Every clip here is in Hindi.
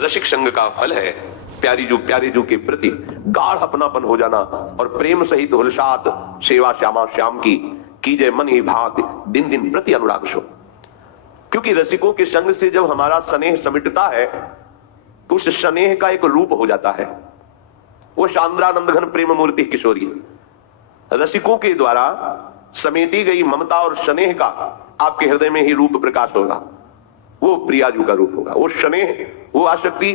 रसिक संग का फल है प्यारे जू के प्रति गाढ़ अपनापन हो जाना और प्रेम सहित हुलसात सेवा श्यामा श्याम की कीजय मन ही भांति दिन दिन प्रति अनुराग सो। क्योंकि रसिकों के संग से जब हमारा स्नेह समिटता है तो उस स्नेह का एक रूप हो जाता है, वो शांद्रानंद घन प्रेम मूर्ति किशोरी। रसिकों के द्वारा समेटी गई ममता और स्नेह का आपके हृदय में ही रूप प्रकाश होगा, वो प्रियाजू का रूप होगा। वो स्नेह, वो आसक्ति,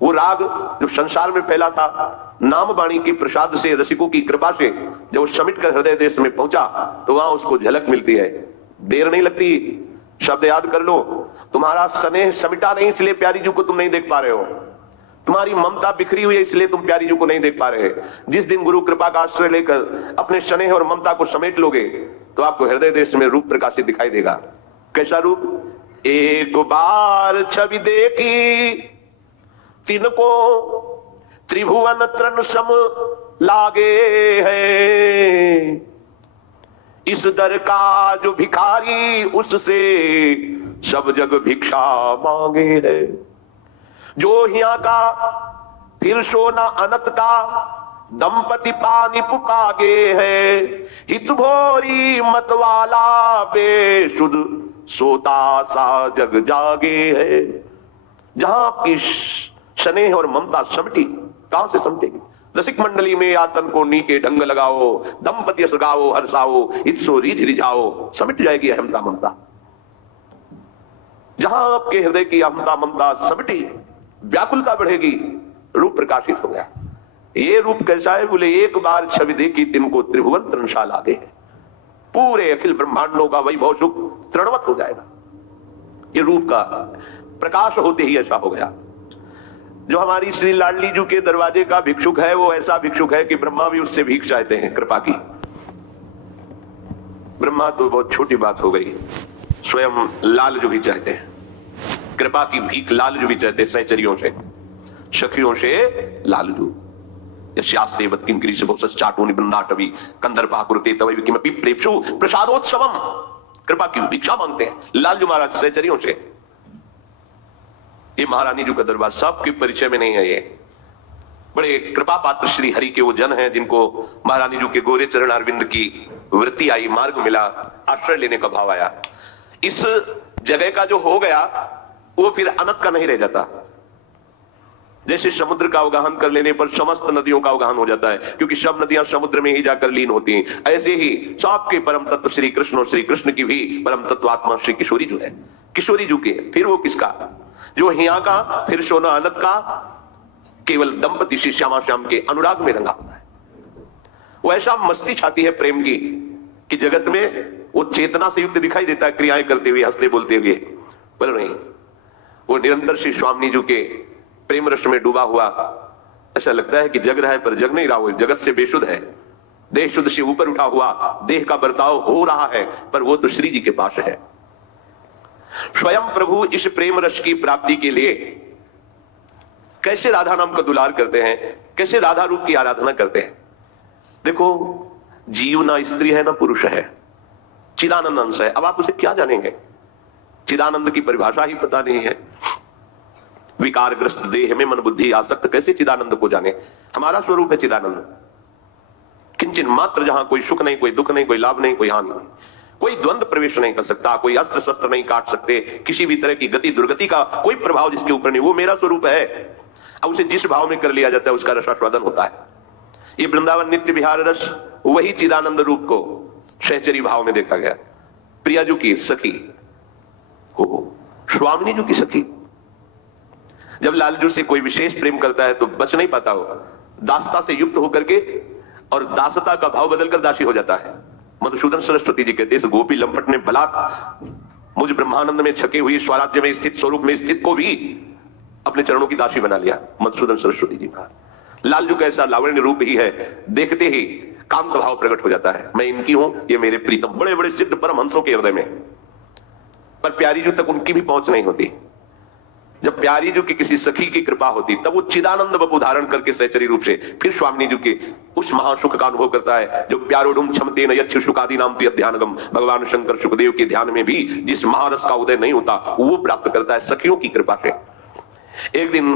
वो राग जो संसार में फैला था, नाम वाणी की प्रसाद से, रसिकों की कृपा से जब वो समिट कर हृदय देश में पहुंचा तो वहां उसको झलक मिलती है। देर नहीं लगती, शब्द याद कर लो। तुम्हारा स्नेह समिटा नहीं इसलिए प्यारी जू को तुम नहीं देख पा रहे हो, तुम्हारी ममता बिखरी हुई है इसलिए तुम प्यारी जू को नहीं देख पा रहे। जिस दिन गुरु कृपा का आश्रय लेकर अपने स्नेह और ममता को समेट लोगे तो आपको हृदय देश में रूप प्रकाशित दिखाई देगा। कैसा रूप? एक बार छवि देखी तिनको त्रिभुवन तृण सम लागे है, इस दर का जो भिखारी उससे सब जग भिक्षा मांगे है। जो हिया का फिर सोना अनत का दंपति पानी पुपागे है, हित भोरी मतवाला बेशुद्ध सोता सा जग जागे है। जहां आपकी स्नेह और ममता समटी, कहां से समटेगी? रसिक मंडली में आतन को नीके ढंग लगाओ, दंपति सगाओ हर्षाओ, हितसो रिझ रिझाओ, समट जाएगी अहमता ममता। जहां आपके हृदय की अहमता ममता समटी, व्याकुलता बढ़ेगी, रूप प्रकाशित हो गया। ये रूप कैसा है? बोले एक बार छवि देखी तिनको त्रिभुवन तृणशाल आगे है, पूरे अखिल ब्रह्मांडों का वैभव सुख तृणवत हो जाएगा। ये रूप का प्रकाश होते ही ऐसा हो गया। जो हमारी श्री लाडली जू के दरवाजे का भिक्षुक है वो ऐसा भिक्षुक है कि ब्रह्मा भी उससे भीख चाहते हैं कृपा की। ब्रह्मा तो बहुत छोटी बात हो गई, स्वयं लाल जो भी चाहते हैं कृपा की भीख, लाल जो भी चाहते हैं सहचरियों से, सखियों से लालजू। यस्यास्ते वत्किंकरी से बहुत चाटो निबंधाटवी कंदर्पा कुरुते तवै किमपि प्रेप्सु प्रसादोत्सवम, कृपा की भिक्षा मांगते हैं लालजू महाराज सहचरियों से। ये महारानी जी का दरबार सबके परिचय में नहीं है। ये बड़े कृपा पात्र श्री हरि के वो जन हैं जिनको महारानी जी के गोरे चरण अरविंद की वृत्ति आई, मार्ग मिला, आश्रय लेने का भाव आया। इस जगह का जो हो गया वो फिर अनंत का नहीं रह जाता। जैसे समुद्र का अवगाहन कर लेने पर समस्त नदियों का अवगाहन हो जाता है, क्योंकि सब नदियां समुद्र में ही जाकर लीन होती हैं। ऐसे ही सबके परम तत्व श्री कृष्ण और श्री कृष्ण की भी परम तत्व आत्मा श्री किशोरी जो है, किशोरी जू के फिर वो किसका? जो हिया का फिर सोना अनंत का, केवल दंपति श्री श्यामा श्याम के अनुराग में रंगा होता है। वो ऐसा मस्ती छाती है प्रेम की कि जगत में वो चेतना से युक्त दिखाई देता है क्रियाएं करते हुए, हंसते बोलते हुए, पर नहीं, वो निरंतर श्री स्वामी जी के प्रेम रस में डूबा हुआ। ऐसा लगता है कि जग रहा है पर जग नहीं रहा, वो जगत से बेशुद्ध है, देह शुद्ध से ऊपर उठा हुआ देह का बर्ताव हो रहा है, पर वो तो श्री जी के पास है। स्वयं प्रभु इस प्रेम रस की प्राप्ति के लिए कैसे राधा नाम का दुलार करते हैं, कैसे राधा रूप की आराधना करते हैं। देखो, जीव ना स्त्री है ना पुरुष है, चिदानंद अंश है। अब आप उसे क्या जानेंगे? चिदानंद की परिभाषा ही पता नहीं है। विकारग्रस्त देह में मन बुद्धि आसक्त, कैसे चिदानंद को जाने? हमारा स्वरूप है चिदानंद, किंचन मात्र, जहां कोई सुख नहीं, कोई दुख नहीं, कोई लाभ नहीं, कोई हानि नहीं, कोई द्वंद्व प्रवेश नहीं कर सकता, कोई अस्त्र शस्त्र नहीं काट सकते, किसी भी तरह की गति दुर्गति का कोई प्रभाव जिसके ऊपर नहीं, वो मेरा स्वरूप है। अब उसे जिस भाव में कर लिया जाता है उसका रसास्वादन होता है। ये वृंदावन नित्य विहार रस वही चिदानंद रूप को सहचरी भाव में देखा गया। प्रियाजू की सखी हो, स्वामिनी जू की सखी। जब लालजू से कोई विशेष प्रेम करता है तो बच नहीं पाता, हो दासता से युक्त होकर के और दासता का भाव बदलकर दासी हो जाता है। मधुसूदन सरस्वती जी कहते, इस गोपी लंपट ने बलात् मुझ ब्रह्मानंद में छके हुई स्वराज्य में स्थित स्वरूप में स्थित को भी अपने चरणों की दासी बना लिया। मधुसूदन सरस्वती जी का लालजू का ऐसा लावण्य रूप ही है, देखते ही काम का भाव प्रकट हो जाता है। मैं इनकी हूं, ये मेरे प्रीतम, बड़े बड़े सिद्ध परमहंसों के हृदय में, पर प्यारी जू तक उनकी भी पहुंच नहीं होती। जब प्यारी जू की किसी सखी की कृपा होती तब वो चिदानंद बपु धारण करके सहचरी रूप से फिर स्वामी जू के उस महासुख का अनुभव करता है जो प्यारोडुम क्षमते न यच्छ सुखादि नाम ध्यानगम। भगवान शंकर सुखदेव के ध्यान में भी जिस महारस का उदय नहीं होता वो प्राप्त करता है सखियों की कृपा से। एक दिन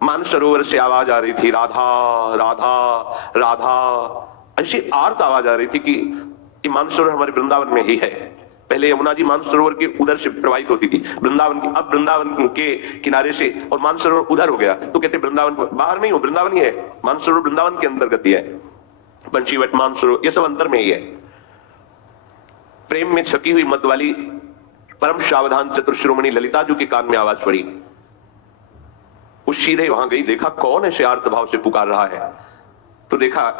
मानसरोवर से आवाज आ रही थी, राधा राधा राधा। ऐसी आर्त आवाज आ रही थी कि ये मानसरोवर हमारे वृंदावन में ही है। पहले यमुना जी मानसरोवर के उधर से प्रवाहित होती थी वृंदावन की, अब वृंदावन के किनारे से और मानसरोवर उधर हो गया, तो कहते वृंदावन बाहर नहीं हो, वृंदावन ही है। मानसरोवर वृंदावन के अंतर्गत ही है, बंशीवट मानसरोवर ये सब अंतर में ही है। प्रेम में छकी हुई मत वाली परम सावधान चतुर्शिरोमणि ललिता जी के कान में आवाज पड़ी। उस सीधे वहां गई, देखा कौन ऐसे आर्त भाव से पुकार रहा है, तो देखा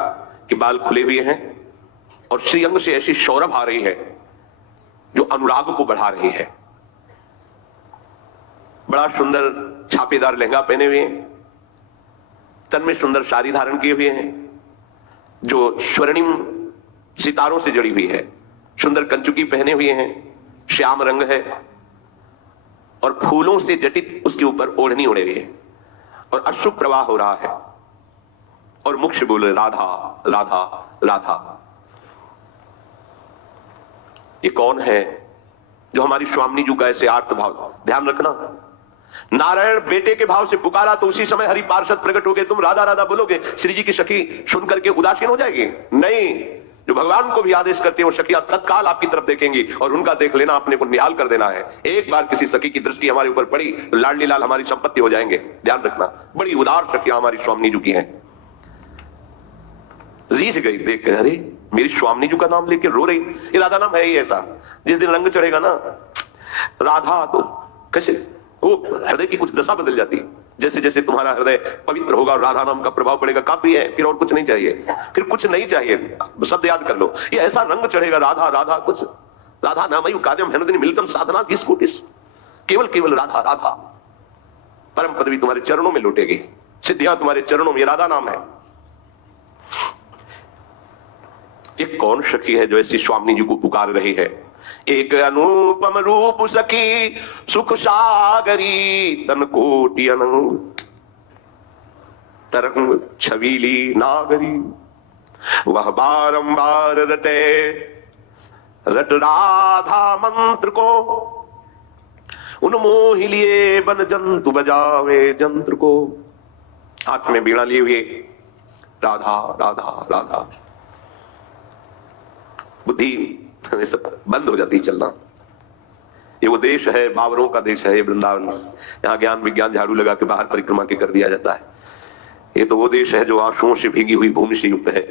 कि बाल खुले हुए हैं और श्रीअंग से ऐसी सौरभ आ रही है जो अनुराग को बढ़ा रही है। बड़ा सुंदर छापेदार लहंगा पहने हुए हैं, तन में सुंदर साड़ी धारण किए हुए हैं जो स्वर्णिम सितारों से जड़ी हुई है, सुंदर कंचुकी पहने हुए हैं, श्याम रंग है और फूलों से जटित उसके ऊपर ओढ़नी ओढ़े हुए है और अश्रु प्रवाह हो रहा है और मुख से बोले राधा राधा राधा। ये कौन है जो हमारी स्वामिनी जी का ऐसे आर्त भाव, ध्यान रखना, नारायण बेटे के भाव से पुकारा तो उसी समय हरि पार्षद प्रकट हो गए। तुम राधा राधा बोलोगे, श्री जी की सखी सुन करके उदासीन हो जाएगी? नहीं, जो भगवान को भी आदेश करते हैं वो सखियां तत्काल आपकी तरफ देखेंगी और उनका देख लेना अपने को निहाल कर देना है। एक बार किसी सखी की दृष्टि हमारे ऊपर पड़ी तो लाडली लाल हमारी संपत्ति हो जाएंगे, ध्यान रखना। बड़ी उदार सखियां हमारी स्वामिनी जी की हैं। रीझ गई देख कर, अरे मेरी स्वामिनी जी का नाम लेकर रो रही, ये राधा नाम है ही ऐसा, जिस दिन रंग चढ़ेगा ना राधा तो कैसे वो हृदय की कुछ दशा बदल जाती है। जैसे जैसे तुम्हारा हृदय पवित्र होगा और राधा नाम का प्रभाव पड़ेगा, काफी है, फिर और कुछ नहीं चाहिए, फिर कुछ नहीं चाहिए, शब्द याद कर लो, ये ऐसा रंग चढ़ेगा राधा राधा, कुछ राधा नामयु कार्यम हेनुदिनी मिलितम साधना किस कोटिस, केवल केवल राधा राधा। परम पदवी तुम्हारे चरणों में लौटेगी, सिद्धियां तुम्हारे चरणों में, राधा नाम है। एक कौन सखी है जो ऐसी स्वामिनी जी को पुकार रही है? एक अनुपम रूप सखी सुख सागरी तन कोटि अनंग तरंग छबीली नागरी, वह बारंबार रटे रट राधा मंत्र को, उन्मोहि लिए बन जंतु बजावे जंत्र को। हाथ में बीड़ा लिए हुए राधा राधा राधा, बुद्धि सब बंद हो जाती चलना। ये वो देश है, बावरों का देश है ये वृंदावन, यहाँ ज्ञान विज्ञान झाड़ू लगा के बाहर परिक्रमा के कर दिया जाता है। ये तो वो देश है जो आंसुओं से भीगी हुई भूमि से युक्त है,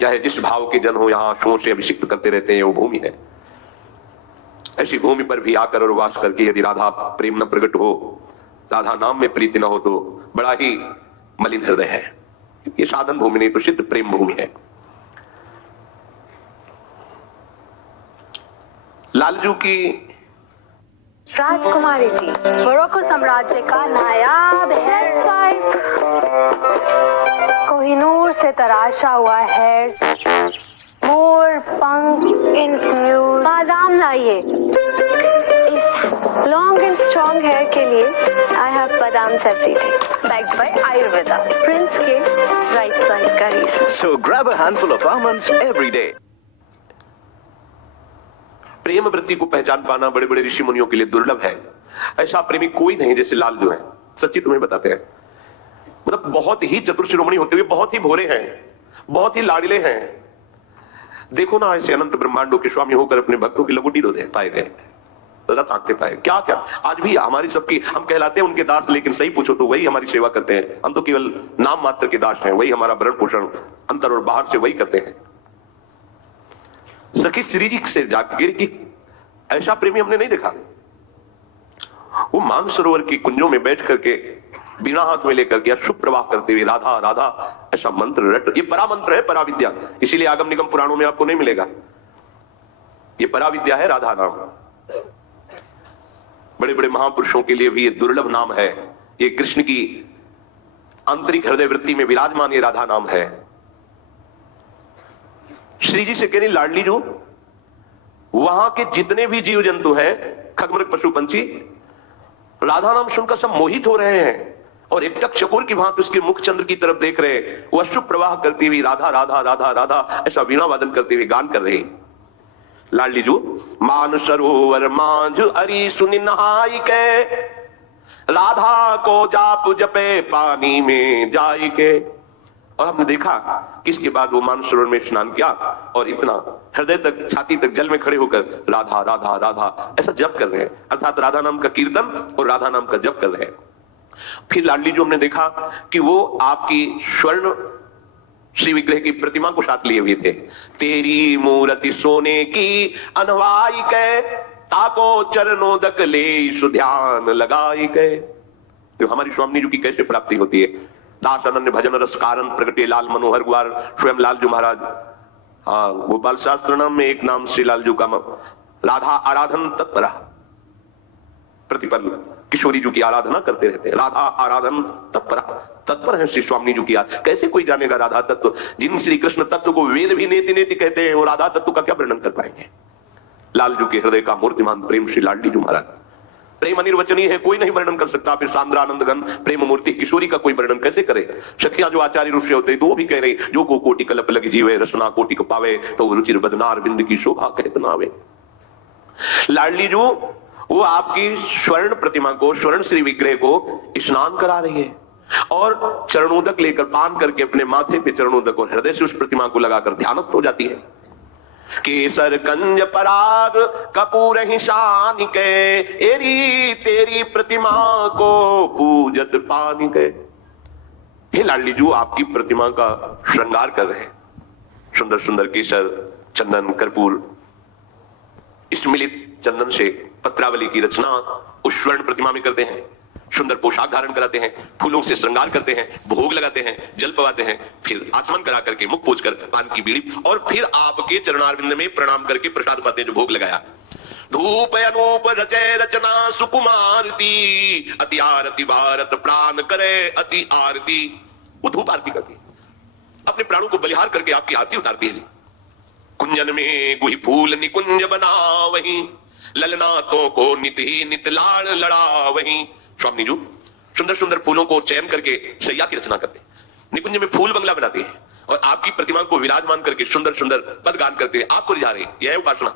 चाहे जिस भाव के जन हो यहाँ आंसुओं से अभिषिक्त करते रहते हैं, वो भूमि है। ऐसी भूमि पर भी आकर और वास करके यदि राधा प्रेम न प्रकट हो, राधा नाम में प्रीति न हो, तो बड़ा ही मलिन हृदय है। ये साधन भूमि नहीं तो सिद्ध प्रेम भूमि है। लालजू की राजकुमारी जी मोरक्को साम्राज्य का नायाब हेयर स्वाइप, कोहिनूर से तराशा हुआ हेयर, मोर पंख इन्फ्यूज बादाम लाइए। इस लॉन्ग एंड स्ट्रॉन्ग हेयर के लिए आई हैव बादाम everyday, backed by Ayurveda, prince के राइट स्वाइप का reason. So grab a handful of almonds every day. प्रेम वृत्ति को पहचान पाना बड़े बड़े ऋषि मुनियों के लिए दुर्लभ है। ऐसा प्रेमी कोई नहीं जैसे लालजू है। सच्ची तुम्हें बताते हैं, मतलब बहुत ही चतुर शिरोमणि होते हुए बहुत ही भोरे हैं, बहुत ही लाडले हैं। देखो ना, ऐसे अनंत ब्रह्मांडों के स्वामी होकर अपने भक्तों की लबुटी दो पाए गए, रत आंकते पाए। क्या क्या आज भी हमारी सबकी, हम कहलाते हैं उनके दास, लेकिन सही पूछो तो वही हमारी सेवा करते हैं। हम तो केवल नाम मात्र के दास हैं, वही हमारा भरण पोषण अंतर और बाहर से वही करते हैं। सखी श्री जी से जाकर कि ऐसा प्रेमी हमने नहीं देखा। वो मानसरोवर की कुंजों में बैठ करके बिना हाथ में लेकर के अशुभ प्रवाह करते हुए राधा राधा ऐसा मंत्र रट, ये परामंत्र है, पराविद्या, इसीलिए आगम निगम पुराणों में आपको नहीं मिलेगा। ये पराविद्या है राधा नाम। बड़े बड़े महापुरुषों के लिए भी ये दुर्लभ नाम है। ये कृष्ण की आंतरिक हृदय वृत्ति में विराजमान ये राधा नाम है। श्री जी से कह रही लाडली जो वहां के जितने भी जीव जंतु हैं, खगमृग पशु पंछी, राधा नाम सुनकर सब मोहित हो रहे हैं और एकटक चकोर की भांति उसके मुख चंद्र की तरफ देख रहे। वो अश्रु प्रवाह करती हुई राधा राधा राधा राधा ऐसा वीणा वादन करते हुए गान कर रहे। लाडली जो मान सरोवर मांझ अरी सुनि नहाई के, राधा को जाप जपे पानी में जाई के। और हमने देखा कि इसके बाद वो मानसरोवर में स्नान किया और इतना हृदय तक, छाती तक जल में खड़े होकर राधा राधा राधा ऐसा जप कर रहे हैं, अर्थात राधा नाम का कीर्तन और राधा नाम का जप कर रहे हैं। फिर लाडली जो हमने देखा कि वो आपकी स्वर्ण श्री विग्रह की प्रतिमा को साथ लिए हुए थे। तेरी मूर्ति सोने की अनवाई के, ताको चरणोदक ले ध्यान लगाई के। तो हमारी स्वामी जी की कैसे प्राप्ति होती है? दास अनन्य भजन रस कारण प्रगटे लाल मनोहर गुआर स्वयं लालजू महाराज। हाँ, गोपाल शास्त्र नाम में एक नाम श्री लालजू का राधा आराधन तत्पर, प्रतिपल किशोरी जी की आराधना करते रहते हैं। राधा आराधन तत्पर है श्री स्वामी जी की। कैसे कोई जानेगा राधा तत्व? जिन श्री कृष्ण तत्व को वेद भी नेति नेति कहते हैं, वो राधा तत्व का क्या वर्णन कर पाएंगे? लालजू के हृदय का मूर्तिमान प्रेम श्री लाडली जी महाराज। प्रेम अनिर्वचनीय है, कोई नहीं वर्णन कर सकता। फिर सांद्रानंद घन प्रेम मूर्ति किशोरी का कोई वर्णन कैसे करे? सखियां जो आचार्य रूप से होते तो वो भी कह रहे, जो को कोटि कलप लग जीवे, रसना कोटि को पावे, तो रुचिर बदनार बिंद की शोभा कहत नावे। लाडली जो वो आपकी स्वर्ण प्रतिमा को, स्वर्ण श्री विग्रह को स्नान करा रही है और चरणोदक लेकर पान करके अपने माथे पे चरणोदक और हृदय से उस प्रतिमा को लगाकर ध्यानस्थ हो जाती है। केसर कंज पराग कपूर ही शान के, एरी तेरी प्रतिमा को पूजत पानी के। हे लाडली जू, आपकी प्रतिमा का श्रृंगार कर रहे हैं। सुंदर सुंदर केसर, चंदन, कर्पूर, स्मिलित चंदन से पत्रावली की रचना उस स्वर्ण प्रतिमा में करते हैं। सुंदर पोशाक धारण कराते हैं, फूलों से श्रृंगार करते हैं, भोग लगाते हैं, जल पवाते हैं, फिर आचमन करा करके मुख पोंछ कर पान की बीड़ी, और फिर आपके चरणारविंद में प्रणाम करके प्रसाद पाते हैं जो भोग लगाया। धूप अनूप रचय रचना सुकुमारती, अति आरती भारत प्राण करे अति आरती। वो धूप आरती करती है, अपने प्राणों को बलिहार करके आपकी आरती उतारती है। कुंजन में गुही फूल निकुंज बना वही, ललनाथों को नित ही नित लाड़ लड़ा वही। स्वामी जी सुंदर सुंदर फूलों को चयन करके सैया की रचना करते हैं, निकुंज में फूल बंगला बनाते हैं और आपकी प्रतिमा को विराजमान करके सुंदर सुंदर पद गान करते हैं, आपको रिझा रहे हैं। यह उपासना।